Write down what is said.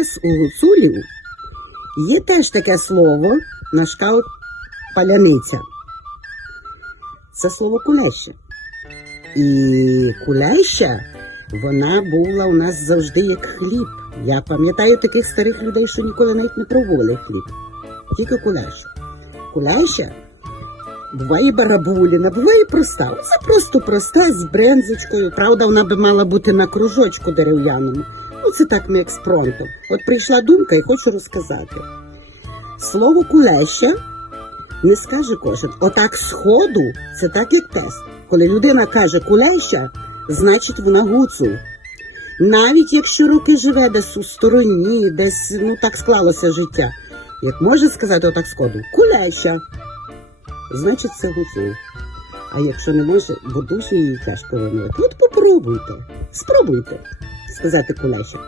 нас у гуцулів є теж таке слово на шкал паляниця. Це слово кулеще. І кулеща, вона була у нас завжди як хліб. Я пам'ятаю таких старих людей, що ніколи навіть не пробували хліб. Тільки кулеща. Кулеща буває барабуліна, буває проста. Це просто проста з брензочкою. Правда, вона би мала бути на кружочку дерев'яному. Ну, це так ми експронтом. От прийшла думка і хочу розказати. Слово кулеща не скаже кожен. Отак сходу це так як тест. Коли людина каже кулеща, значить вона гуцул. Навіть якщо роки живе десь у стороні, десь ну так склалося життя. Як може сказати отак сходу, кулеща, значить це гуцул. А якщо не може, бо душі її тяжко вимовити, от попробуйте, спробуйте сказати кулеща.